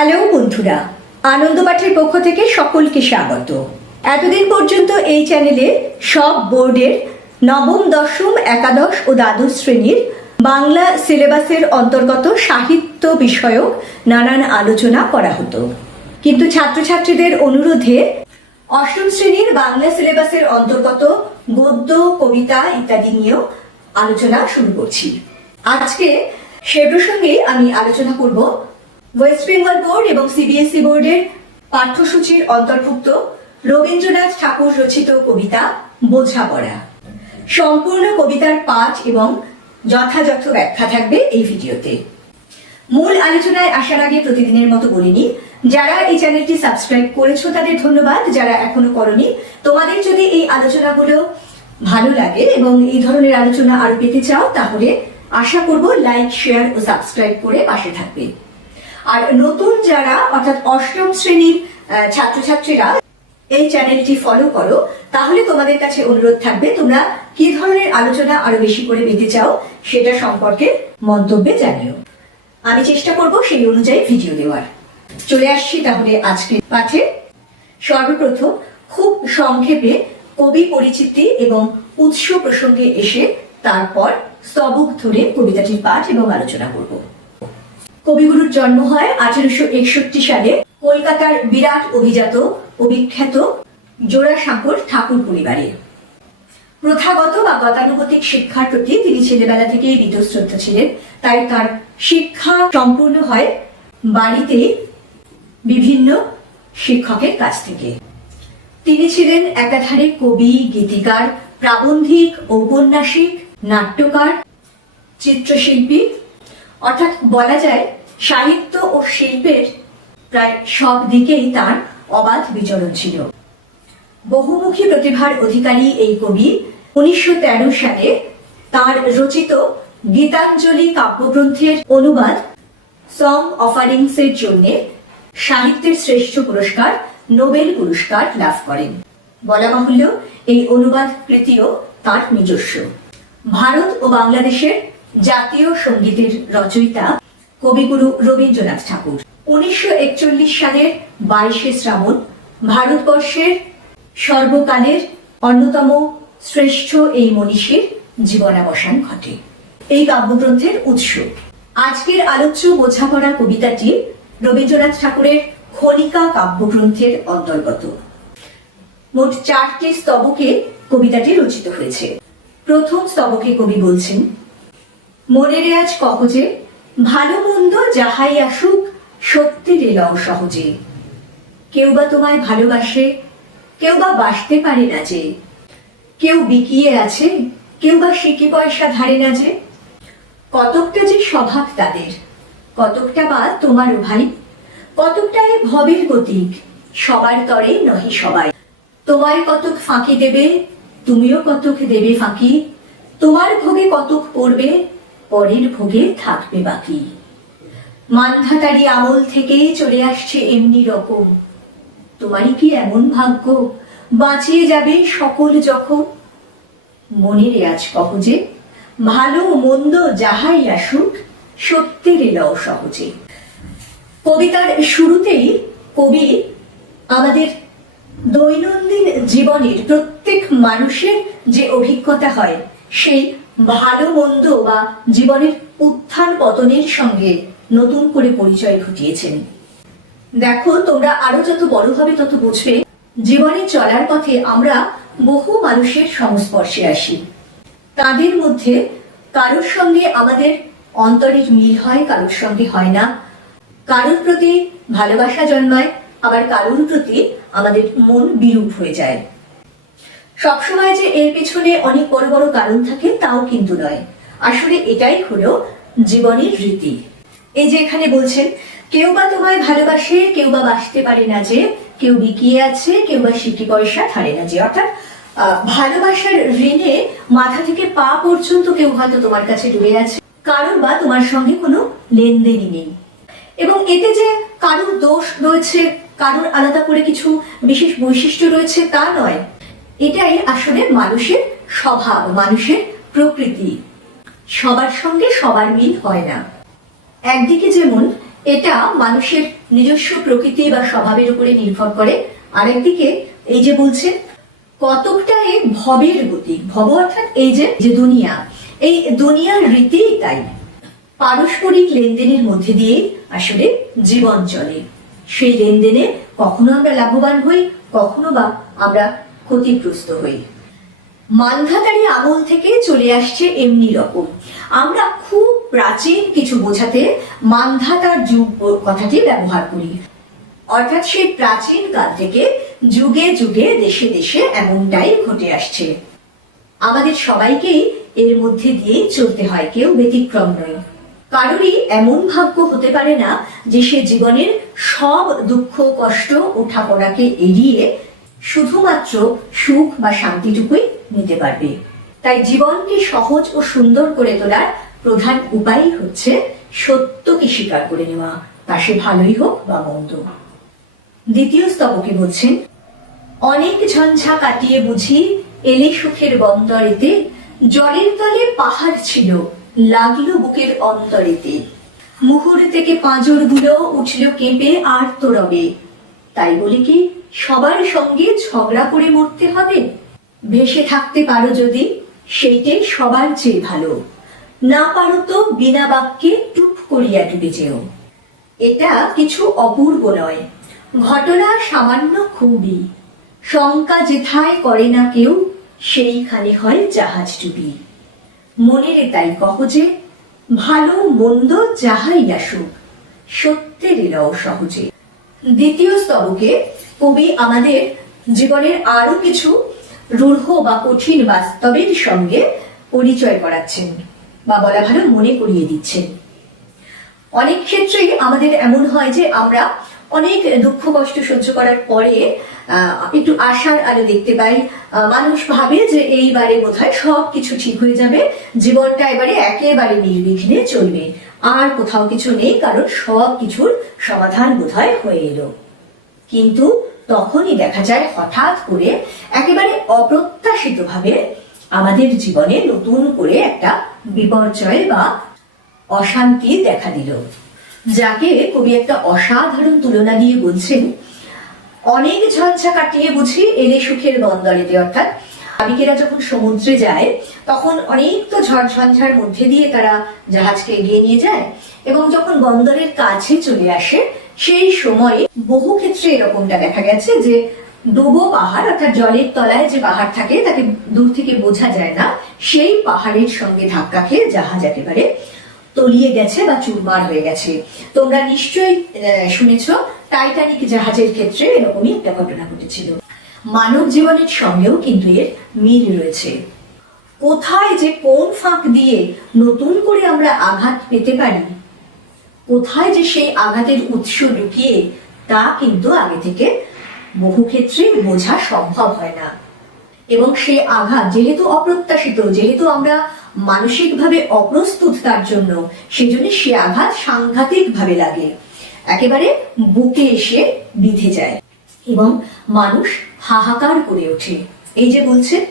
Hello বন্ধুরা, আনন্দ পাঠের পক্ষ থেকে সকলকে স্বাগত। এতদিন পর্যন্ত এই চ্যানেলে সব বোর্ডের নবম, দশম, একাদশ ও দ্বাদশ শ্রেণীর বাংলা সিলেবাসের অন্তর্গত সাহিত্য বিষয়ক নানান আলোচনা করা হতো, কিন্তু ছাত্রছাত্রীদের অনুরোধে অষ্টম শ্রেণীর বাংলা সিলেবাসের অন্তর্গত গদ্য, কবিতা ইত্যাদি নিয়েও আলোচনা শুরু করছি। আজকে সে প্রসঙ্গে আমি আলোচনা করব ওয়েস্ট বেঙ্গল বোর্ড এবং সিবিএসই বোর্ডের পাঠ্যসূচির অন্তর্ভুক্ত রবীন্দ্রনাথ ঠাকুর রচিত কবিতা বোঝাপড়া। সম্পূর্ণ কবিতার পাঠ এবং যথাযথ ব্যাখ্যা থাকবে এই ভিডিওতে। মূল আলোচনায় আসার আগে প্রতিদিনের মতো বলিনি, যারা এই চ্যানেলটি সাবস্ক্রাইব করেছো তাদের ধন্যবাদ, যারা এখনো করনি তোমাদের যদি এই আলোচনাগুলো ভালো লাগে এবং এই ধরনের আলোচনা আরো পেতে চাও তাহলে আশা করব লাইক, শেয়ার ও সাবস্ক্রাইব করে পাশে থাকবে। আর নতুন যারা অর্থাৎ অষ্টম শ্রেণীর ছাত্রছাত্রীরা এই চ্যানেলটি ফলো করো, তাহলে তোমাদের কাছে অনুরোধ থাকবে তোমরা কি ধরনের আলোচনা আরো বেশি করে পেতে চাও সেটা সম্পর্কে মন্তব্যে জানিও। আমি চেষ্টা করব সেই অনুযায়ী ভিডিও দেওয়ার। চলে আসছি তাহলে আজকের পাঠে। সর্বপ্রথম খুব সংক্ষেপে কবি পরিচিতি এবং উৎস প্রসঙ্গে এসে তারপর স্তবক ধরে কবিতাটির পাঠ এবং আলোচনা করব। কবিগুরুর জন্ম হয় 1861 সালে কলকাতার বিরাট অভিজাত ও বিখ্যাত জোড়াসাঁকোর ঠাকুর পরিবারে। প্রথাগত বা গতানুগতিক শিক্ষার প্রতি তিনি ছেলেবেলা থেকেই বীতশ্রদ্ধ ছিলেন, তাই তার শিক্ষা সম্পূর্ণ হয় বাড়িতে বিভিন্ন শিক্ষকের কাছ থেকে। তিনি ছিলেন একাধারে কবি, গীতিকার, প্রাবন্ধিক, ঔপন্যাসিক, নাট্যকার, চিত্রশিল্পী, অর্থাৎ বলা যায় সাহিত্য ও শিল্পের প্রায় সব দিকেই তার অবাধ বিচরণ ছিল। বহুমুখী প্রতিভার অধিকারী এই কবি 1913 সালে তার রচিত গীতাঞ্জলি কাব্যগ্রন্থের অনুবাদ সং অফারিংস এর জন্য সাহিত্যের শ্রেষ্ঠ পুরস্কার নোবেল পুরস্কার লাভ করেন। বলা বাহুল্য এই অনুবাদ কৃতিও তার নিজস্ব। ভারত ও বাংলাদেশের জাতীয় সঙ্গীতের রচয়িতা কবিগুরু রবীন্দ্রনাথ ঠাকুর 1941 সালের 22শে শ্রাবণ ভারতবর্ষের সর্বকালের অন্যতম শ্রেষ্ঠ এই মনীষীর জীবনাবসান ঘটে। এই কাব্যগ্রন্থের উৎস আজকের আলোচ্য বোঝাপড়া কবিতাটি রবীন্দ্রনাথ ঠাকুরের খনিকা কাব্যগ্রন্থের অন্তর্গত। মোট 4টি স্তবকে কবিতাটি রচিত হয়েছে। প্রথম স্তবকে কবি বলছেন, মনের আজ কহজে ভালো মন্দ যাহাই আসুক সত্যির এলাও সহজে। কেউ বা তোমায় ভালোবাসে, কেউ বা বাসতে পারে না যে। কেউ বিকিয়ে আছে, কেউ বা সিকি পয়সা ধারে না যে। কতকটা যে স্বভাব তাদের, কতকটা বা তোমারও ভাই। কতকটা এ ভবের গতিক, সবার তরে নহে সবাই। তোমায় কতক ফাঁকি দেবে, তুমিও কতক দেবে ফাঁকি। তোমার ভোগে কতক পড়বে, পরের ভোগে থাকবে বাকি। মান্ধাতারি আমল থেকে চলে আসছে এমনি রকম। তোমারই কি এমন ভাগ্য, বাঁচিয়ে যাবে সকল জখম। মনের আজ কহজে ভালো মন্দ যাহাই আসুক সত্যের এলাও সহজে। কবিতার শুরুতেই কবি আমাদের দৈনন্দিন জীবনের প্রত্যেক মানুষের যে অভিজ্ঞতা হয় সেই ভালো মন্দ বা জীবনের উত্থান পতনের সঙ্গে নতুন করে পরিচয় ঘটিয়েছেন। দেখো, তোমরা আরো যত বড় হবে তত বুঝবে জীবনে চলার পথে আমরা বহু মানুষের সংস্পর্শে আসি। তাদের মধ্যে কারোর সঙ্গে আমাদের অন্তরের মিল হয়, কারোর সঙ্গে হয় না। কারোর প্রতি ভালোবাসা জন্মায়, আবার কারোর প্রতি আমাদের মন বিরূপ হয়ে যায়। সবসময় যে এর পিছনে অনেক বড় বড় কারণ থাকে তাও কিন্তু নয়, আসলে এটাই হলো জীবনের রীতি। এই যে এখানে বলছেন, কেউ বা তোমায় ভালোবাসে, কেউ বা বাসতে পারে না যে। কেউ বিকিয়ে আছে, কেউ বা সিকি পয়সা ধারে না যে। অর্থাৎ ভালোবাসার ঋণে মাথা থেকে পা পর্যন্ত কেউ হয়তো তোমার কাছে ডুবে আছে, কারোর বা তোমার সঙ্গে কোনো লেনদেনই নেই। এবং এতে যে কারোর দোষ রয়েছে, কারোর আলাদা করে কিছু বিশেষ বৈশিষ্ট্য রয়েছে তা নয়। এটাই আসলে মানুষের স্বভাব, মানুষের প্রকৃতি। সবার সঙ্গে সবার মিল হয় না। একদিকে যেমন এটা মানুষের নিজস্ব প্রকৃতি বা স্বভাবের উপরে নির্ভর করে। আরেকদিকে এই যে বলছেন কতকটা এই ভবের গতি, ভব অর্থাৎ এই যে দুনিয়া, এই দুনিয়ার রীতি তাই পারস্পরিক লেনদেনের মধ্যে দিয়ে আসলে জীবন চলে। সেই লেনদেনে কখনো আমরা লাভবান হই, কখনো বা আমরা ক্ষতিগ্রস্ত হই। মানধাতারি আমল থেকে চলে আসছে এমনি রকম। আমরা খুব প্রাচীন কিছু বোঝাতে মানধাতার যুগ কথাটি ব্যবহার করি, অর্থাৎ সেই প্রাচীন কাল থেকে যুগে যুগে দেশে দেশে এমনটাই ঘটে আসছে। আমাদের সবাইকেই এর মধ্যে দিয়ে চলতে হয়, কেউ ব্যতিক্রম নয়। কারোরই এমন ভাগ্য হতে পারে না যে সে জীবনের সব দুঃখ কষ্ট ওঠাপড়াকে এড়িয়ে শুধুমাত্র সুখ বা শান্তিটুকুই নিতে পারবে। তাই জীবনকে সহজ ও সুন্দর করে তোলার প্রধান উপায় হচ্ছে সত্যকে স্বীকার করে নেওয়া, তা সে ভালোই হোক বা মন্দ। দ্বিতীয় স্তবকে বলছেন, অনেক ঝঞ্ঝা কাটিয়ে বুঝি এলে সুখের বন্দরেতে, জলের তলে পাহাড় ছিল লাগলো বুকের অন্তরেতে, মুহুর থেকে পাঁজর গুলো উঠল কেঁপে আর তো রবে, তাই বলে কি সবার সঙ্গে ঝগড়া করে মরতে হবে? ভেসে থাকতে পারো যদি সেইটাই সবার চেয়ে ভালো, না পারো তো বিনা বাক্যে টুপ করিয়া ডুবে যেও। এটা কিছু অপূর্ব নয়, ঘটনা সামান্য খুবই, শঙ্কা যেথায় করে না কেউ সেইখানে হয় জাহাজ ডুবি। মনেরে তাই কহ যে ভালো মন্দ যাহাই আসুক সত্যের এলাও সহজে। দ্বিতীয় স্তবকে কবি আমাদের জীবনের আরো কিছু রূঢ় বা কঠিন বাস্তবের সঙ্গে পরিচয় করাচ্ছেন, বা বলা ভালো মনে করিয়ে দিচ্ছেন। অনেক ক্ষেত্রেই আমাদের এমন হয় যে আমরা অনেক দুঃখ কষ্ট সহ্য করার পরে একটু আশার আলো দেখতে পাই। মানুষ ভাবে যে এইবারে বোধহয় সব কিছু ঠিক হয়ে যাবে, জীবনটা এবারে একেবারে নির্বিঘ্নে চলবে, আর কোথাও কিছু নেই, কারণ সব কিছুর সমাধান বোধহয় হয়ে এলো। কিন্তু তখনই দেখা যায় হঠাৎ করে একেবারে অপ্রত্যাশিত ভাবে আমাদের জীবনে নতুন করে একটা বিপর্যয় বা অশান্তি দেখা দিল, যাকে কবি একটা অসাধারণ তুলনা দিয়ে বলছেন, অনেক ঝঞ্ঝা কাটিয়ে বুঝি এলে সুখের বন্দরেতে। অর্থাৎ নাবিকেরা যখন সমুদ্রে যায় তখন অনেক তো ঝড় ঝঞ্ঝার মধ্যে দিয়ে তারা জাহাজকে এগিয়ে নিয়ে যায়, এবং যখন বন্দরের কাছে চলে আসে সেই সময় বহু ক্ষেত্রে এরকমটা দেখা গেছে যে ডুবো পাহাড়, অর্থাৎ জলের তলায় যে পাহাড় থাকে তাকে দূর থেকে বোঝা যায় না, সেই পাহাড়ের সঙ্গে ধাক্কা খেয়ে জাহাজ একেবারে তলিয়ে গেছে বা চুরমার হয়ে গেছে। তোমরা নিশ্চয়ই শুনেছ টাইটানিক জাহাজের ক্ষেত্রে এরকমই একটা ঘটনা ঘটেছিল। মানব জীবনের সঙ্গেও কিন্তু এর মিল রয়েছে। কোথায় যে কোন ফাঁক দিয়ে নতুন করে আমরা আঘাত পেতে পারি, কোথায় যে সেই আঘাতের উৎস লুকিয়ে, তা কিন্তু আগে থেকে বহু ক্ষেত্রে বোঝা সম্ভব হয় না। এবং সেই আঘাত যেহেতু অপ্রত্যাশিত, যেহেতু আমরা মানসিকভাবে অপ্রস্তুত তার জন্য, সেই জন্য সে আঘাত সাংঘাতিক ভাবে লাগে, একেবারে বুকে এসে বিঁধে যায় এবং মানুষ হাহাকার করে ওঠে। এই যে বলছেন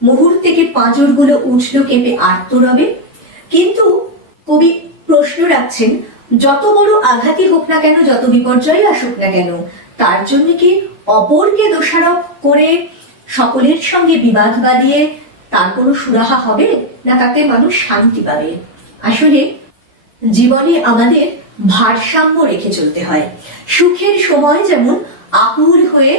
মুহুর থেকে পাঁজর গুলো উঠল কেঁপে আর্ত রবে। কিন্তু কবি প্রশ্ন রাখছেন, যত বড় আঘাতই হোক না কেন, যত বিপর্যয় আসুক না কেন, তার জন্য কি অপরকে দোষারোপ করে সকলের সঙ্গে বিবাদ বাঁধিয়ে তার কোনো সুরাহা হবে না? তাতে মানুষ শান্তি পাবে? আসলে জীবনে আমাদের ভারসাম্য রেখে চলতে হয়। সুখের সময় যেমন আকুল হয়ে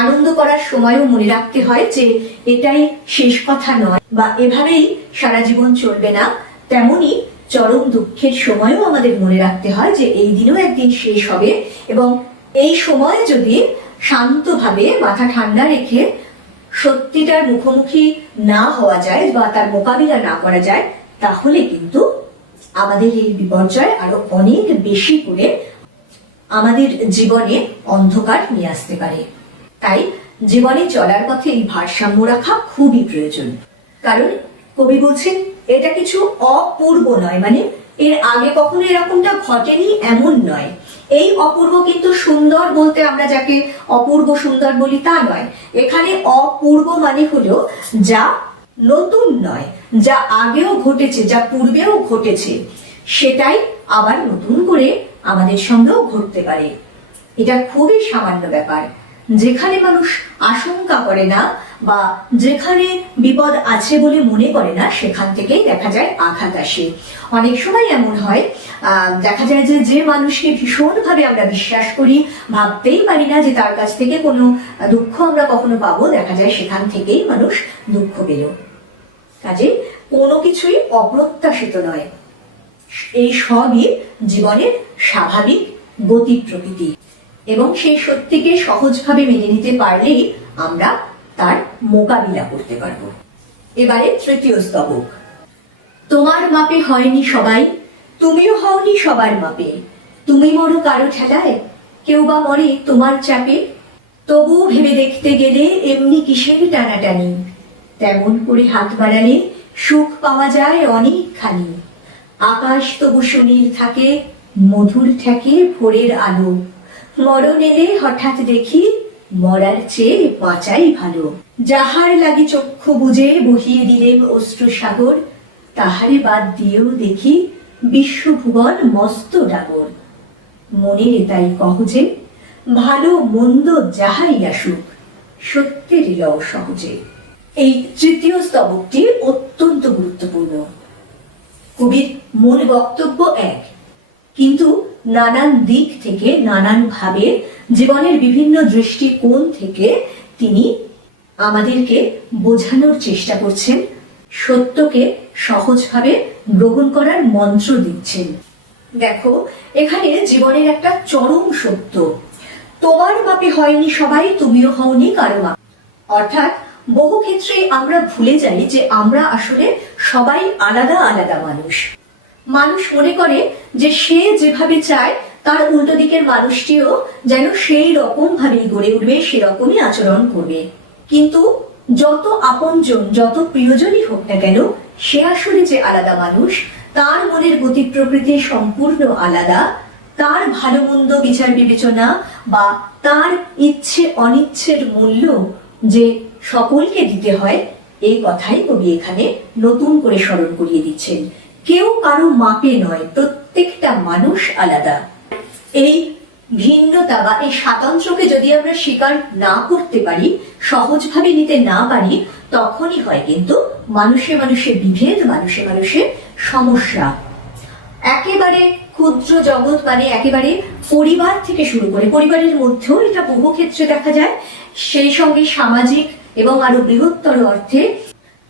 আনন্দ করার সময়ও মনে রাখতে হয় যে এটাই শেষ কথা নয়, বা এভাবেই সারা জীবন চলবে না, তেমনি চরম দুঃখের সময়ও আমাদের মনে রাখতে হয় যে এই দিনও একদিন শেষ হবে। এবং এই সময় যদি শান্তভাবে মাথা ঠান্ডা রেখে সত্যিটার মুখোমুখি না হওয়া যায় বা তার মোকাবিলা না করা যায়, তাহলে কিন্তু আমাদের এই বিপর্যয় আরো অনেক বেশি করে আমাদের জীবনে অন্ধকার নিয়ে আসতে পারে। তাই জীবনে চলার পথে এই ভারসাম্য রাখা খুবই প্রয়োজন। কারণ কবি বলছেন এটা কিছু অপূর্ব নয়, মানে এর আগে কখনো এরকমটা ঘটেনি এমন নয়। এই অপূর্ব কিন্তু সুন্দর বলতে আমরা যাকে অপূর্ব সুন্দর বলি তা নয়। এখানে অপূর্ব মানে হলো যা নতুন নয়, যা আগেও ঘটেছে, যা পূর্বেও ঘটেছে, সেটাই আবার নতুন করে আমাদের সঙ্গেও ঘটতে পারে। এটা খুবই সামান্য ব্যাপার। যেখানে মানুষ আশঙ্কা করে না বা যেখানে বিপদ আছে বলে মনে করে না, সেখান থেকেই দেখা যায় আঘাত আসে। অনেক সময় এমন হয়, দেখা যায় যে মানুষকে ভীষণভাবে আমরা বিশ্বাস করি, ভাবতেই পারি না যে তার কাছ থেকে কোনো দুঃখ আমরা কখনো পাবো, দেখা যায় সেখান থেকেই মানুষ দুঃখ পেল। কাজে কোনো কিছুই অপ্রত্যাশিত নয়, এই সবই জীবনের স্বাভাবিক গতি প্রকৃতি, এবং সেই সত্যিকে সহজভাবে মেনে নিতে পারলেই আমরা তার মোকাবিলা করতে পারবো। এবারে তৃতীয় স্তবক। তোমার মাপে হয়নি সবাই, তুমিও হওনি সবার মাপে। তুমি মরো কারো ঠেলায়, কেউ বা মরে তোমার চাপে। তবু ভেবে দেখতে গেলে এমনি কিসের টানাটানি, তেমন করে হাত বাড়ালে সুখ পাওয়া যায় অনেকখানি। আকাশ তবু সুনীল থাকে, মধুর ঠেকে ভোরের আলো। মরণ এলে হঠাৎ দেখি, মরার চেয়ে বাঁচাই ভালো। যাহার লাগি চক্ষু বুঝে বহিয়ে দিলেন অশ্রু সাগর, তাহারে বাদ দিয়েও দেখি বিশ্বভুবন মস্ত ডাগর। মনের তাই কহ যে, ভালো মন্দ যাহাই আসুক, সত্যের লও সহজে। এই তৃতীয় স্তবকটি অত্যন্ত গুরুত্বপূর্ণ। কবির মূল বক্তব্য এক, কিন্তু নানান দিক থেকে, নানান ভাবে, জীবনের বিভিন্ন দৃষ্টিকোণ থেকে তিনি আমাদেরকে বোঝানোর চেষ্টা করছেন, সত্যকে সহজভাবে গ্রহণ করার মন্ত্র দিচ্ছেন। দেখো, এখানে জীবনের একটা চরম সত্য, তোমার মাপে হয়নি সবাই, তুমিও হওনি কারো মাপে। অর্থাৎ বহু ক্ষেত্রে আমরা ভুলে যাই যে আমরা আসলে সবাই আলাদা আলাদা মানুষ। মানুষ মনে করে যে সে যেভাবে চায় তার উল্টো দিকের মানুষটিও যেন সেই রকম ভাবেই গড়ে উঠবে, সেরকমই আচরণ করবে। কিন্তু যত আপনজন, যত প্রিয়জনই হোক না কেন, সে আসলে যে আলাদা মানুষ, তার মনের গতি প্রকৃতি সম্পূর্ণ আলাদা। তার ভালো মন্দ বিচার বিবেচনা বা তার ইচ্ছে অনিচ্ছের মূল্য যে সকলকে দিতে হয়, এই কথাই কবি এখানে নতুন করে স্মরণ করিয়ে দিচ্ছেন। কেউ কারো মাপে নয়, প্রত্যেকটা মানুষ আলাদা। এই ভিন্নতা বা এই স্বাতন্ত্র্যকে যদি আমরা স্বীকার না করতে পারি, সহজভাবে নিতে না পারি, তখনই হয় কিন্তু মানুষে মানুষে বিভেদ, মানুষে মানুষে সমস্যা। একেবারে ক্ষুদ্র জগৎ মানে একেবারে পরিবার থেকে শুরু করে, পরিবারের মধ্যেও এটা বহু ক্ষেত্রে দেখা যায়, সেই সঙ্গে সামাজিক এবং আরো বৃহত্তর অর্থে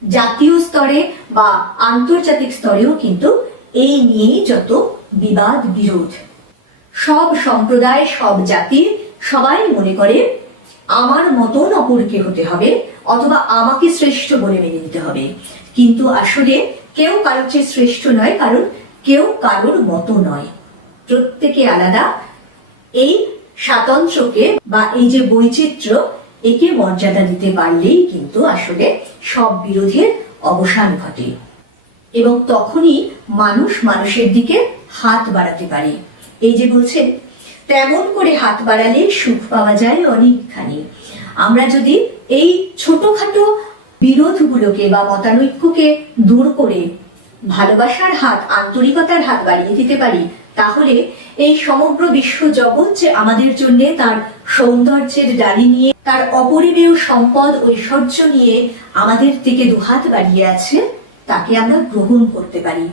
জাতীয় স্তরে বা আন্তর্জাতিক স্তরেও কিন্তু এই নিয়েই যত বিবাদ বিরোধ। সব সম্প্রদায়, সব জাতি, সবাই মনে করে আমার মতন অপরকে হতে হবে, অথবা আমাকে শ্রেষ্ঠ বলে মেনে নিতে হবে। কিন্তু আসলে কেউ কারোর চেয়ে শ্রেষ্ঠ নয়, কারণ কেউ কারোর মতো নয়, প্রত্যেকে আলাদা। এই স্বাতন্ত্র্যকে বা এই যে বৈচিত্র্য, একে মর্যাদা দিতে পারলেই কিন্তু আসলে সব বিরোধের অবসান ঘটে, এবং তখনই মানুষ মানুষের দিকে হাত বাড়াতে পারে। এই যে বলছেন, তেমন করে হাত বাড়ালে সুখ পাওয়া যায় অনেকখানি। আমরা যদি এই ছোটখাটো বিরোধগুলোকে বা মতানৈক্যকে দূর করে ভালোবাসার হাত, আন্তরিকতার হাত বাড়িয়ে দিতে পারি, তাহলে এই সমগ্র বিশ্ব জগৎ যে আমাদের জন্য তার সৌন্দর্যের ডালি নিয়ে, তার অপরিমেয় সম্পদ ঐশ্বর্য নিয়ে আমাদের দিকে দুহাত বাড়িয়ে আছে, তাকে আমরা গ্রহণ করতে পারি।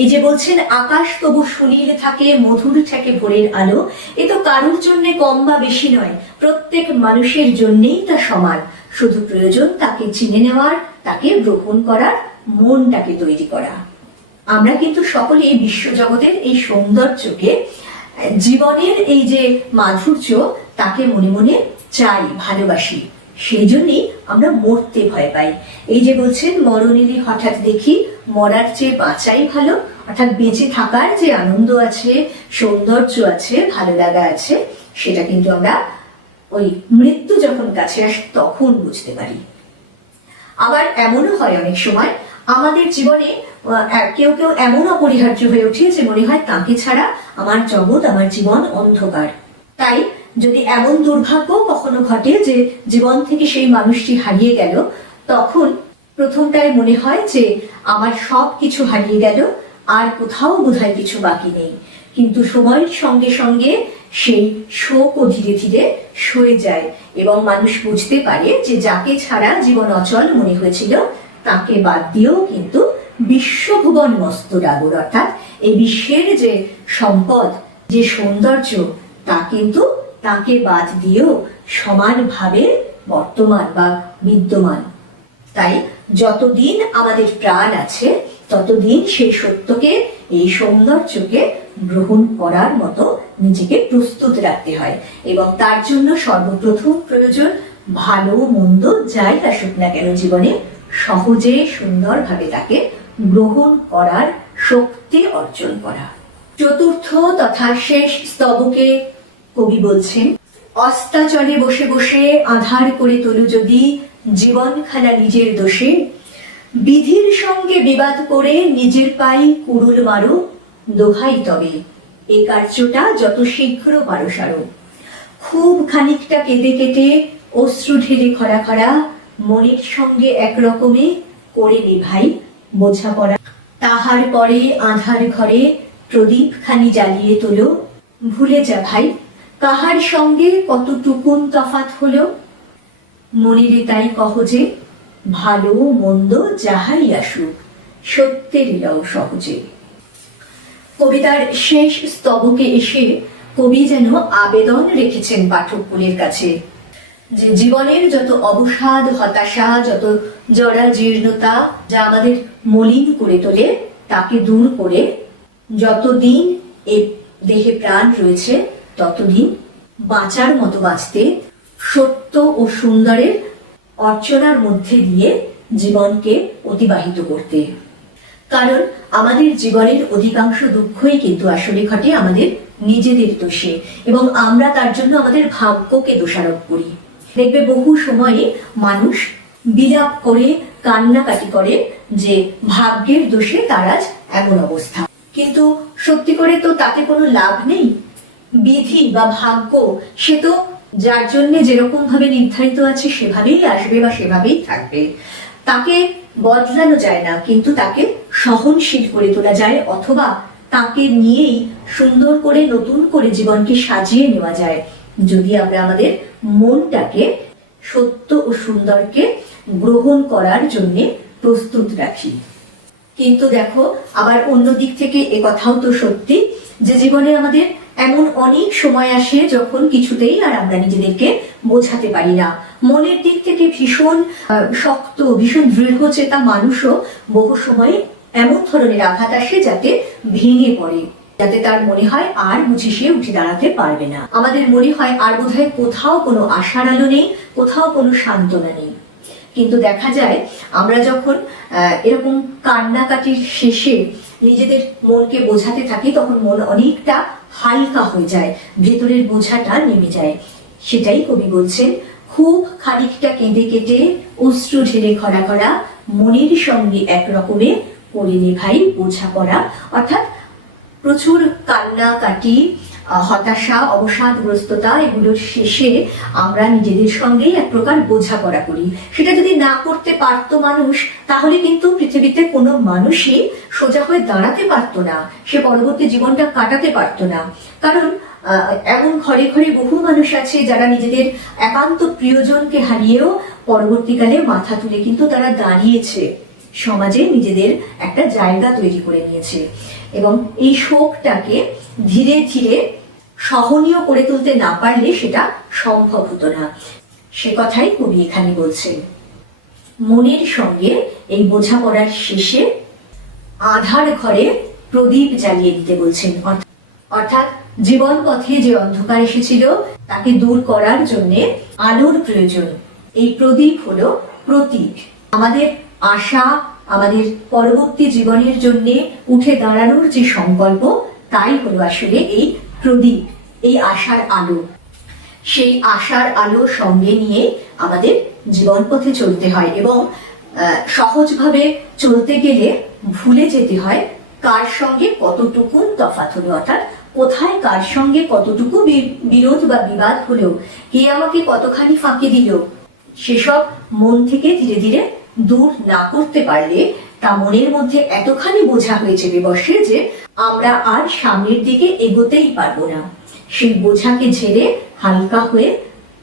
এই যে বলছেন, আকাশ তবু সুনীল থাকে, মধুর ঠেকে ভোরের আলো, এ তো কারোর জন্য কম বা বেশি নয়, প্রত্যেক মানুষের জন্যেই তা সমান। শুধু প্রয়োজন তাকে চিনে নেওয়ার, তাকে গ্রহণ করার, মনটাকে তৈরি করা। আমরা কিন্তু সকলেই বিশ্বজগতের এই সৌন্দর্যকে, জীবনের এই যে মাধুর্য, তাকে মনে মনে চাই, ভালোবাসি। সেই জন্যই আমরা মরতে ভয় পাই। এই যে বলছেন, মরণ এলে হঠাৎ দেখি, মরার চেয়ে বাঁচাই ভালো। অর্থাৎ বেঁচে থাকার যে আনন্দ আছে, সৌন্দর্য আছে, ভালো লাগা আছে, সেটা কিন্তু আমরা ওই মৃত্যু যখন কাছে আসে তখন বুঝতে পারি। আবার এমনও হয় অনেক সময় আমাদের জীবনে কেউ কেউ এমন অপরিহার্য হয়ে ওঠে যে মনে হয় তাকে ছাড়া আমার জগৎ, আমার জীবন অন্ধকার। তাই যদি এমন দুর্ভাগ্য কখনো ঘটে যে জীবন থেকে সেই মানুষটি হারিয়ে গেল, তখন প্রথমটায় মনে হয় যে আমার সব কিছু হারিয়ে গেল, আর কোথাও বোধহয় কিছু বাকি নেই। কিন্তু সময়ের সঙ্গে সঙ্গে সেই শোকও ধীরে ধীরে সয়ে যায় এবং মানুষ বুঝতে পারে যে যাকে ছাড়া জীবন অচল মনে হয়েছিল তাকে বাদ দিয়েও কিন্তু বিশ্বভুবন মস্ত ডাগর, অর্থাৎ এই বিশ্বের যে সম্পদ, যে সৌন্দর্য, তা কিন্তু তাকে বাদ দিয়েও সমানভাবে বর্তমান বা বিদ্যমান। তাই যতদিন আমাদের প্রাণ আছে ততদিন সেই সত্যকে, এই সৌন্দর্যকে গ্রহণ করার মতো নিজেকে প্রস্তুত রাখতে হয়। এবং তার জন্য সর্বপ্রথম প্রয়োজন ভালো মন্দ যাই আসুক না কেন জীবনে সহজে সুন্দরভাবে তাকে গ্রহণ করার শক্তি অর্জন করা। চতুর্থ তথা শেষ স্তবকে কবি বলছেন, অস্তাচলে বসে বসে আধার করে তোলো যদি জীবনখানা নিজের দোষে, বিধির সঙ্গে বিবাদ করে নিজের পাই কুড়ুল মারো, দোহাই তবে এ কার্যটা যত শীঘ্র পারো সারো। খুব খানিকটা কেঁদে কেটে অশ্রু ঢেলে খরা খরা মনের সঙ্গে একরকমে করে নে ভাই বোঝাপড়া। তাহার পরে আধার ঘরে প্রদীপ খানি জ্বালিয়ে তোলো, ভুলে যা ভাই কাহার সঙ্গে কতটুকুন তফাৎ হলো। মনিরে তাই কহ যে ভালো মন্দ যাহাই আসুক সত্যের লও সহজে। কবিতার শেষ স্তবকে এসে কবি যেন আবেদন রেখেছেন পাঠককুলের কাছে যে জীবনের যত অবসাদ, হতাশা, যত জরা জীর্ণতা যা আমাদের মলিন করে তোলে তাকে দূর করে যতদিন এই দেহে প্রাণ রয়েছে ততদিন বাঁচার মতো বাঁচতে, সত্য ও সুন্দরের অর্চনার মধ্যে দিয়ে জীবনকে অতিবাহিত করতে। কারণ আমাদের জীবনের অধিকাংশ দুঃখই কিন্তু আসলে ঘটে আমাদের নিজেদের দোষে এবং আমরা তার জন্য আমাদের ভাগ্যকে দোষারোপ করি। দেখবে বহু সময়ে মানুষ বিলাপ করে কান্নাকাটি করে যে ভাগ্যের দোষে তার আজ এমন অবস্থা, কিন্তু সত্যি করে তো তাতে কোনো লাভ নেই। বিধি বা ভাগ্য সে তো যার জন্য যেরকম ভাবে নির্ধারিত আছে সেভাবেই আসবে বা সেভাবেই থাকবে, তাকে বদলানো যায় না, কিন্তু তাকে সহনশীল করে তোলা যায় অথবা তাকে নিয়েই সুন্দর করে নতুন করে জীবনকে সাজিয়ে নেওয়া যায় যদি আমরা আমাদের মনটাকে সত্য ও সুন্দরকে গ্রহণ করার জন্য প্রস্তুত রাখি। কিন্তু দেখো আবার অন্য দিক থেকে এ কথাও তো সত্যি যে জীবনে আমাদের এমন অনেক সময় আসে যখন কিছুতেই আর আমরা নিজেদেরকে বোঝাতে পারি না। মনের দিক থেকে ভীষণ শক্ত, ভীষণ দৃঢ়চেতা মানুষও বহু সময় এমন ধরনের আঘাত আসে যাতে ভেঙে পড়ে, যাতে তার মনে হয় আর বুঝি সে উঠে দাঁড়াতে পারবে না। আমাদের মনে হয় আর বোধহয় কোথাও কোনো আশার আলো নেই, কোথাও কোনো সান্ত্বনা নেই। কিন্তু দেখা যায় আমরা যখন এরকম কান্নাকাটির শেষে নিজেদের মনকে বোঝাতে থাকি তখন মন অনেকটা হালকা হয়ে যায়, ভেতরের বোঝাটা নেমে যায়। সেটাই কবি বলছেন, খুব খানিকটা কেঁদে কেটে অশ্রু ঢেলে খরা খরা মনের সঙ্গে একরকমে করে নে ভাই বোঝাপড়া। অর্থাৎ প্রচুর কান্নাকাটি, হতাশা, অবসাদগ্রস্ততা এগুলোর শেষে আমরা নিজেদের সঙ্গেই এক প্রকার বোঝাপড়া করি। সেটা যদি না করতে পারতো মানুষ তাহলে কিন্তু পৃথিবীতে কোনো মানুষই সোজা হয়ে দাঁড়াতে পারতো না, সে পরবর্তী জীবনটা কাটাতে পারতো না। কারণ এমন ঘরে ঘরে বহু মানুষ আছে যারা নিজেদের একান্ত প্রিয়জনকে হারিয়েও পরবর্তীকালে মাথা তুলে কিন্তু তারা দাঁড়িয়েছে, সমাজে নিজেদের একটা জায়গা তৈরি করে নিয়েছে এবং এই শোকটাকে ধীরে ধীরে সহনীয় করে তুলতে না পারলে সেটা সম্ভব হতো না। সে কথাই কবি এখানে বলছেন, মনের সঙ্গে এই বোঝাপড়ার শেষে আধার ঘরে প্রদীপ জ্বালিয়ে দিতে বলছেন। অর্থাৎ জীবন পথে যে অন্ধকার এসেছিল তাকে দূর করার জন্য আলোর প্রয়োজন। এই প্রদীপ হলো প্রতীক, আমাদের আশা, আমাদের পরবর্তী জীবনের জন্য উঠে দাঁড়ানোর যে সংকল্প তাই হলো আসলে এই প্রদীপ, এই আশার আলো। সেই আশার আলো সঙ্গে নিয়ে আমাদের জীবন পথে চলতে হয় এবং সহজভাবে চলতে গেলে ভুলে যেতে হয় কার সঙ্গে কতটুকু তফাৎ হলো, অর্থাৎ কোথায় কার সঙ্গে কতটুকু বিরোধ বা বিবাদ হলো, কে আমাকে কতখানি ফাঁকি দিল, সেসব মন থেকে ধীরে ধীরে দূর না করতে পারলে তা মনের মধ্যে এতখানি বোঝা হয়েছে বিবর্ষে যে আমরা আর সামনের দিকে এগোতেই পারবো না। সেই বোঝাকে ঝেড়ে হালকা হয়ে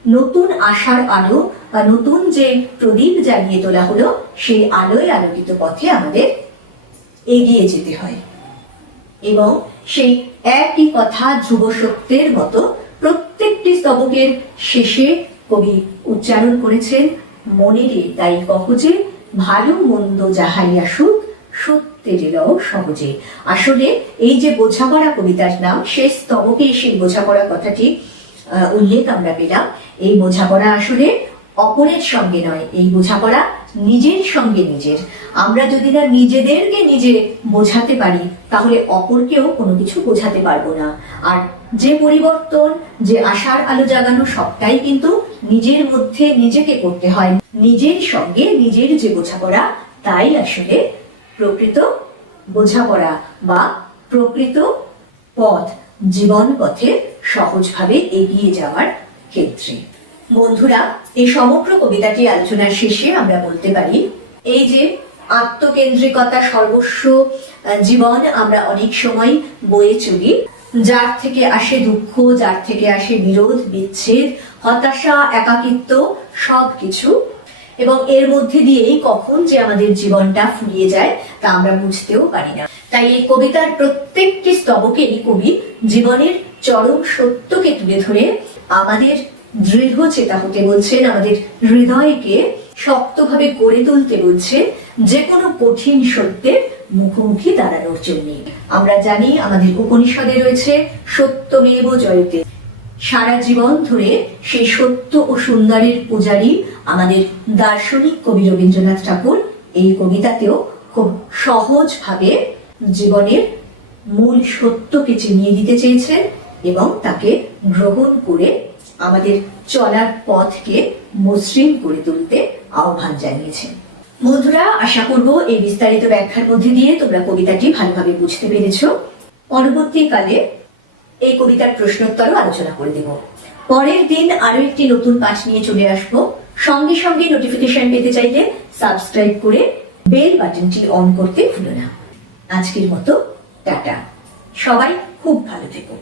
নতুন আশার আলো বা নতুন যে প্রদীপ জ্বালিয়ে তোলা হলো, সেই আলোয় আলোকিত পথে আমাদের এগিয়ে যেতে হয়। এবং সেই একই কথা ধ্রুব সত্যের মতো প্রত্যেকটি স্তবকের শেষে কবি উচ্চারণ করেছেন, মনেরে তাই কহজে ভালো মন্দ যাহাই আসুক সত্যের লও সহজে। আসলে এই যে বোঝাপড়া কবিতার নাম, শেষ স্তবকে সেই বোঝাপড়া কথাটি উল্লেখ আমরা পেলাম। এই বোঝাপড়া আসলে অপরের সঙ্গে নয়, এই বোঝাপড়া নিজের সঙ্গে নিজের। আমরা যদি না নিজেদেরকে নিজে বোঝাতে পারি তাহলে অপরকেও কোনো কিছু বোঝাতে পারবো না। আর যে পরিবর্তন, যে আশার আলো জাগানো, সবটাই কিন্তু নিজের মধ্যে নিজেকে করতে হয়। নিজের সঙ্গে নিজের যে বোঝাপড়া, তাই আসলে প্রকৃত বোঝাপড়া বা প্রকৃত পথ, জীবন পথে সহজভাবে এগিয়ে যাওয়ার ক্ষেত্রে। বন্ধুরা, এই সমগ্র কবিতাটি আলোচনার শেষে আমরা বলতে পারি, এই যে আত্মকেন্দ্রিকতা সর্বস্ব জীবন আমরা অনেক সময় বয়ে চলি, যার থেকে আসে দুঃখ, যার থেকে আসে বিরোধ, বিচ্ছেদ, হতাশা, একাকিত্ব, সবকিছু, এবং এর মধ্যে দিয়েই কখন যে আমাদের জীবনটা ফুরিয়ে যায় তা আমরা বুঝতেও পারি না। তাই এই কবিতার প্রত্যেকটি স্তবকেই কবি জীবনের চরম সত্যকে তুলে ধরে আমাদের দৃঢ় চেতা হতে বলছেন, আমাদের হৃদয়কে শক্তভাবে গড়ে তুলতে বলছেন যে কোনো কঠিন সত্যের মুখোমুখি দাঁড়ানোর জন্য। আমরা জানি আমাদের উপনিষদে রয়েছে সত্যমেব জয়তে। সারা জীবন ধরে সেই সত্য ও সুন্দরের পূজারী আমাদের দার্শনিক কবি রবীন্দ্রনাথ ঠাকুর এই কবিতাতেও খুব সহজভাবে জীবনের মূল সত্যকে চিনিয়ে দিতে চেয়েছেন এবং তাকে গ্রহণ করে আমাদের চলার পথকে মসৃণ করে তুলতে আহ্বান জানিয়েছেন। বন্ধুরা, আশা করব এই বিস্তারিত ব্যাখ্যার মধ্যে দিয়ে তোমরা কবিতাটি ভালোভাবে বুঝতে পেরেছ। পরবর্তীকালে এই কবিতার প্রশ্নোত্তরও আলোচনা করে দেব। পরের দিন আরো একটি নতুন পাঠ নিয়ে চলে আসব। সঙ্গে সঙ্গে নোটিফিকেশন পেতে চাইলে সাবস্ক্রাইব করে বেল বাটনটি অন করতে ভুলো না। আজকের মতো টাটা, সবাই খুব ভালো থেকো।